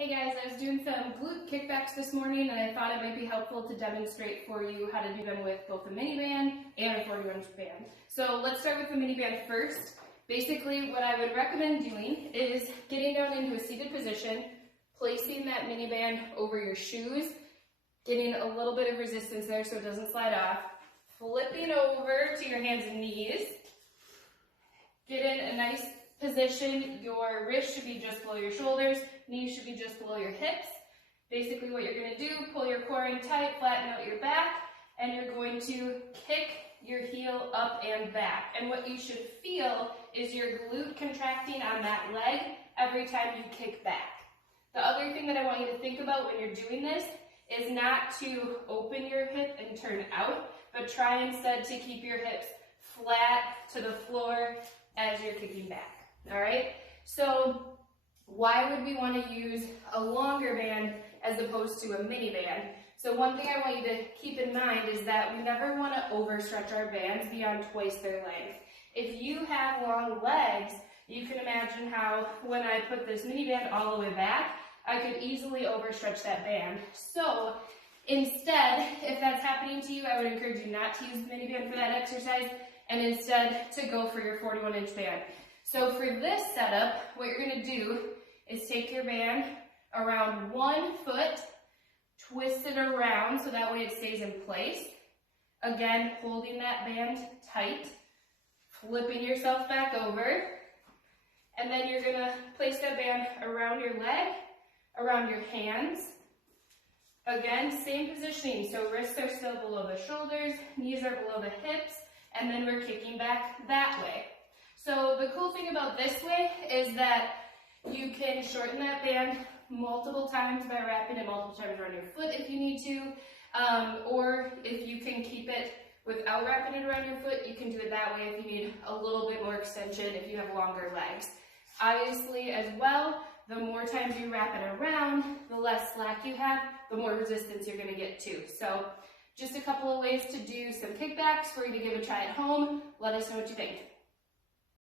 Hey guys, I was doing some glute kickbacks this morning and I thought it might be helpful to demonstrate for you how to do them with both a mini band and a 41-inch band. So let's start with the mini band first. Basically, what I would recommend doing is getting down into a seated position, placing that mini band over your shoes, getting a little bit of resistance there so it doesn't slide off, flipping over to your hands and knees, get in a nice position. Your wrist should be just below your shoulders, knees should be just below your hips. Basically what you're going to do, pull your core in tight, flatten out your back, and you're going to kick your heel up and back. And what you should feel is your glute contracting on that leg every time you kick back. The other thing that I want you to think about when you're doing this is not to open your hip and turn out, but try instead to keep your hips flat to the floor as you're kicking back. All right, so why would we want to use a longer band as opposed to a mini band? So one thing I want you to keep in mind is that we never want to overstretch our bands beyond twice their length. If you have long legs, you can imagine how when I put this mini band all the way back, I could easily overstretch that band. So instead, if that's happening to you, I would encourage you not to use the mini band for that exercise and instead to go for your 41-inch band. So for this setup, what you're going to do is take your band around 1 foot, twist it around so that way it stays in place. Again, holding that band tight, flipping yourself back over, and then you're going to place that band around your leg, around your hands. Again, same positioning, so wrists are still below the shoulders, knees are below the hips, and then we're kicking back that way. So the cool thing about this way is that you can shorten that band multiple times by wrapping it multiple times around your foot if you need to, or if you can keep it without wrapping it around your foot, you can do it that way if you need a little bit more extension if you have longer legs. Obviously, as well, the more times you wrap it around, the less slack you have, the more resistance you're going to get too. So just a couple of ways to do some kickbacks for you to give a try at home. Let us know what you think.